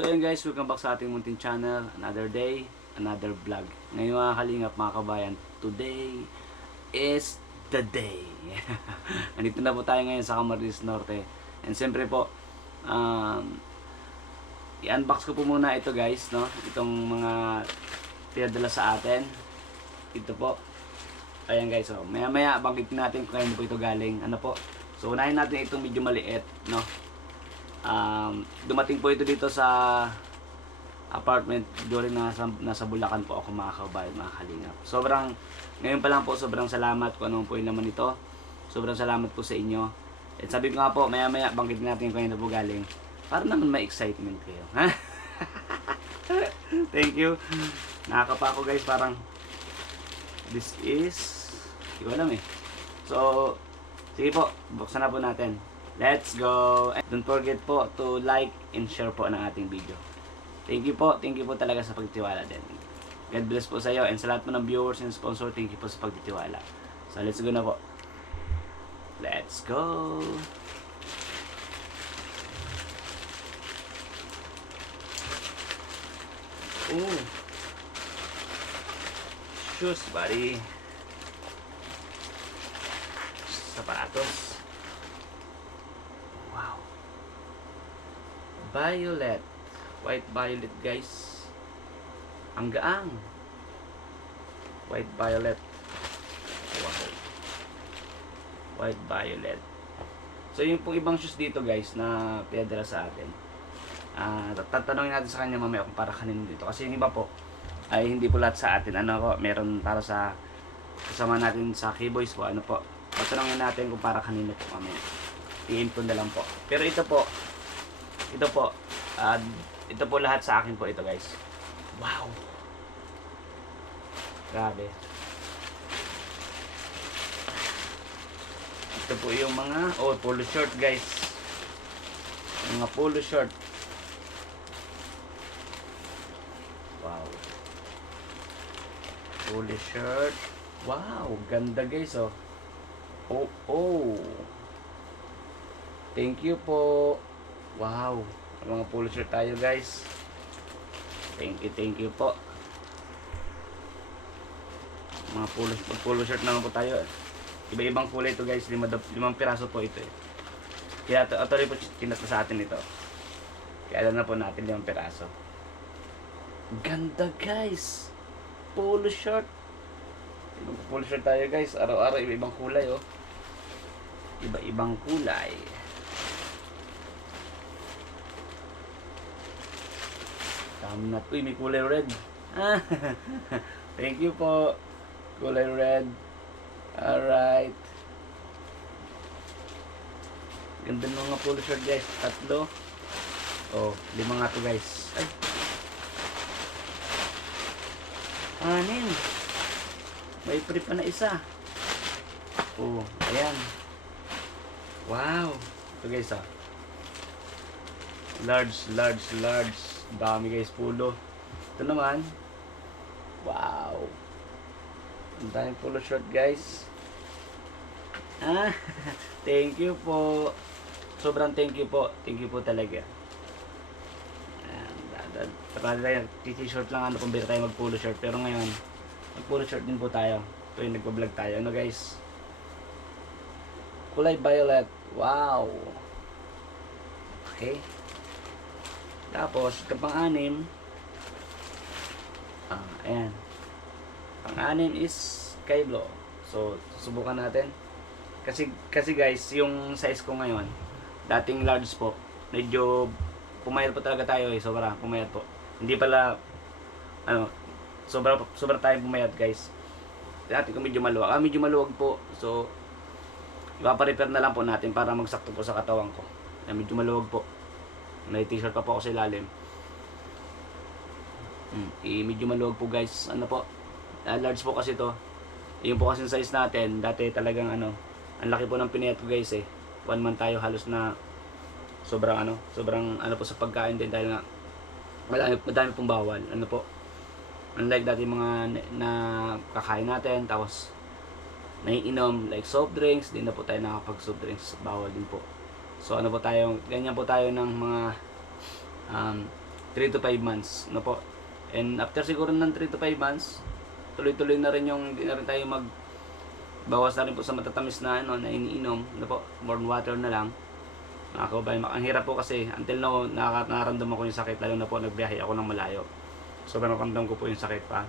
So yun guys, welcome back sa ating munting channel. Another day, another vlog. Ngayon mga kalingap, mga kabayan, today is the day. Nandito na po tayo ngayon sa Camarines Norte. And siyempre po, i-unbox ko po muna ito guys, no? Itong mga pinadala sa atin. Ito po. Ayan guys, so maya maya banggitin natin kung kailan po ito galing. Ano po? So unahin natin itong medyo maliit, no? Dumating po ito dito sa apartment during nasa Bulacan po ako, mga kabayan, mga kalingap. Ngayon pa lang po, sobrang salamat kung ano po yung laman nito. Sobrang salamat po sa inyo. At sabi ko nga po, maya maya banggitin natin kung kailan po galing. Para naman may excitement kayo. Ha? Thank you. Nakakapa ako guys, parang this is, hindi ko alam eh. So, sige po, buksan na po natin. Let's go! And don't forget po to like and share po ng ating video. Thank you po talaga sa pagtitiwala din. God bless po sa iyo, and sa lahat po ng viewers and sponsor, thank you po sa pagtitiwala. So let's go na po. Let's go! Ooh! Shoes, buddy. Sapatos. Wow. Violet. White violet guys. Ang gaang. White violet. Wow. White violet. So yung pong ibang shoes dito guys na pinadala sa atin. Tatanungin natin sa kanya mamaya kung para kanino dito. Kasi yung iba po ay hindi po lahat sa atin. Ano po, meron para sa kasama natin sa K-Boys po. Ano po. Tatanungin natin kung para kanino po mamaya. I-input na lang po. Pero ito po lahat sa akin po ito guys. Wow. Grabe. Ito po yung mga polo shirt guys. Mga polo shirt. Wow. Polo shirt. Wow, ganda guys oh. Oh. Thank you po. Wow. Mga polo shirt tayo guys. Thank you po. Mga polo shirt naman po tayo. Iba-ibang kulay ito guys. 5 piraso po ito eh. Kaya ito rin po kinat sa atin ito. Kaya alam na po natin 5 piraso. Ganda guys. Polo shirt. Polo shirt tayo guys. Araw-araw iba-ibang kulay oh. Iba-ibang kulay. Tama na. Uy, may kulay red. Thank you po. Kulay red. Alright. Ganda ng mga polo shirt guys. 3. Oh, 5 nga to guys. Ay. 6. May free pa na isa. Oh, ayan. Wow. Ito guys ah. Large. Dami guys, polo. Ito naman. Wow. Ang daming polo shirt guys. Thank you po. Sobrang thank you po. Thank you po talaga. Sakali tayo, t-shirt lang kung bira tayo mag-polo shirt. Pero ngayon, mag-polo shirt din po tayo. Ito yung nagpa-vlog tayo. Ano guys? Kulay violet. Wow. Okay. Tapos, ito pang-6. Ayan. Pang-6 is sky blue. So, susubukan natin. Kasi guys, yung size ko ngayon, dating large po. Medyo pumayat po talaga tayo eh. Sobra, pumayat po. Hindi pala, sobra tayong pumayat guys. Dati ko medyo maluwag. Medyo maluwag po. So, ipaparepair na lang po natin para magsakto po sa katawan ko. Medyo maluwag po. May t-shirt pa po ako sa ilalim. Medyo maluwag po guys. Ano po? Large po kasi to. Yung po kasi size natin. Dati talagang ang laki po ng pinayat ko guys eh. 1 month tayo halos na sobrang po sa pagkain din dahil nga madami pong bawal. Ano po? Unlike dati mga na kakain natin tapos naiinom like soft drinks, di na po tayo nakapag soft drinks. Bawal din po. So ano po tayo, ganyan po tayo ng mga 3 to 5 months, no po. And after siguro ng 3 to 5 months, tuloy-tuloy na rin yung, di na rin tayo bawas na rin po sa matatamis na ano, na iniinom, no po, warm water na lang. Mga kababayan, ang hirap po kasi until now nakaramdaman ko yung sakit, lalo na po nagbiyahe ako ng malayo. Sobrang naramdam ko po yung sakit pa.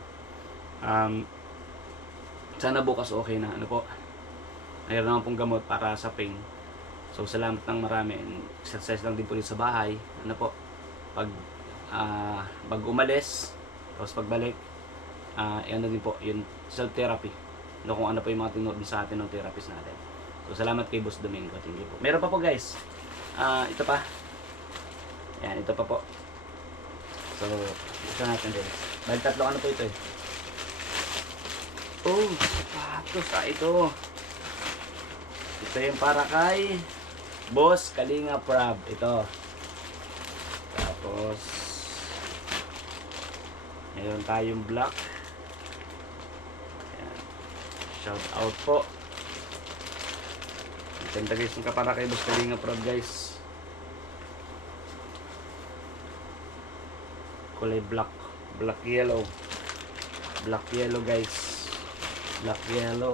Sana bukas okay na, ano po. Mayroon naman pong gamot para sa pain. So salamat ng marami. Exercise lang din po dito sa bahay, ano po. Pag umalis, tapos pagbalik, ano din po, yung self-therapy. No, kung ano po yung mga tinuro sa atin ng therapist natin. So salamat kay Boss Domingo. Thank you po. Meron pa po guys. Ito pa. Yan, ito pa po. So, isa natin din. Bali tatlo ano po ito eh. Oh, sapatos. Ito. Ito yung para kay Boss Kalinga Prab. Ito. Tapos meron tayong black. Ayan. Shout out po. Ganda guys yung para kay Boss Kalinga Prab guys. Kulay black. Black yellow. Black yellow guys. Black yellow.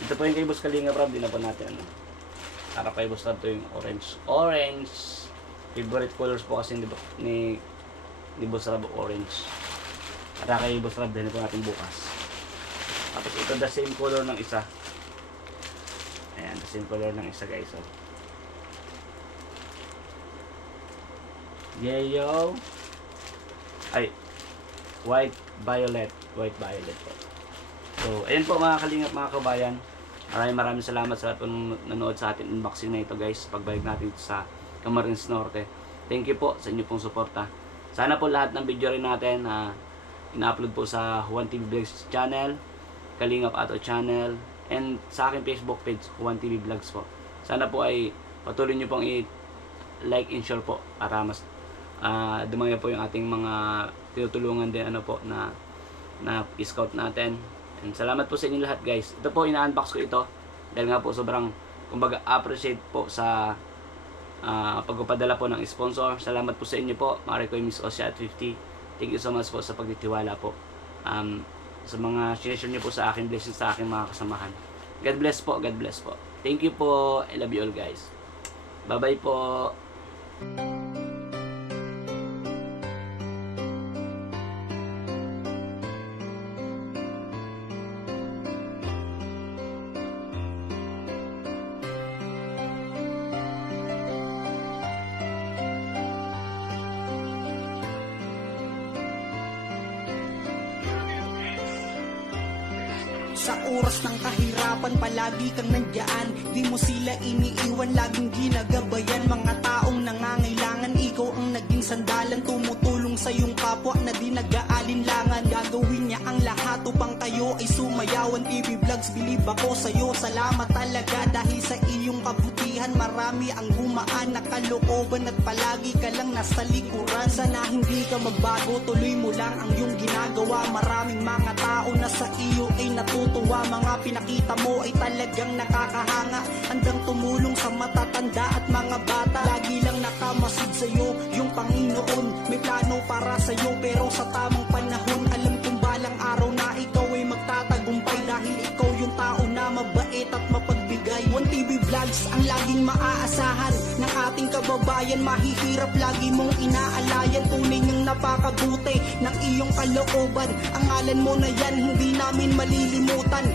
Ito po yung kay Boss Kalinga Prab. Di na po natin ano. Para kay Boss Prab to yung orange. Orange. Favorite colors po kasi ni Boss Prab orange. Para kay Boss Prab din po natin bukas. Tapos ito the same color ng isa. Ayan, the same color ng isa guys. Oh. Yellow. Ay, white violet. White violet po. So, ayun po mga kalingap, mga kabayan. Maraming salamat sa lahat ng nanood sa atin unboxing na ito guys. Pagbalik natin sa Camarines Norte. Thank you po sa inyo pong suporta. Sana po lahat ng video rin natin ina-upload po sa Juan TV Vlogs channel, Kalingap Ato channel, and sa aking Facebook page, Juan TV Vlogs po. Sana po ay patuloy nyo pong i-like and share po para mas dumami po yung ating mga tinutulungan din ano po na scout natin. And salamat po sa inyo lahat guys. Ito po ina-unbox ko ito dahil nga po sobrang kumbaga appreciate po sa pagpapadala po ng sponsor. Salamat po sa inyo po. Mari ko yung Miss Ossia at 50. Thank you so much po sa pagtitiwala po. Sa mga share nyo po sa akin, blessings sa aking mga kasamahan. God bless po, God bless po. Thank you po. I love you all guys. Bye bye po. Sa oras ng kahirapan, palagi kang nandyan. Di mo sila iniiwan, laging ginagabayan. Mga taong nangangailangan, ikaw ang naging sandalan. Tumutulong sa iyong kapwa na di nag-aalinlangan. Gagawin niya ang lahat upang kayo ay sumayawan. TV Vlogs, believe ako sa'yo. Salamat talaga dahil sa iyong kabutihan. Marami ang gumaan na kalooban at palagi ka lang nasa likuran. Sana hindi ka magbago, tuloy mo lang ang iyong ginagawa. Maraming mga tao na sa iyo ay natutuwa. Mga pinakita mo ay talagang nakakahanga. Handang tumulong sa matatanda at mga bata. Lagi lang nakamasid sa'yo yung Panginoon. May plano para sa'yo pero sa tamang panahon. Alam kong balang araw na ikaw ay magtatagumpay. Dahil ikaw yung tao na mabait at mapagbigay. Juan TV Vlogs ang laging maaasahan ng ating kababayan. Mahihirap lagi mong inaalayan. Tunay ngang napakabuti ng iyong kalooban. Ang ngalan mo na yan hindi namin malilimutan.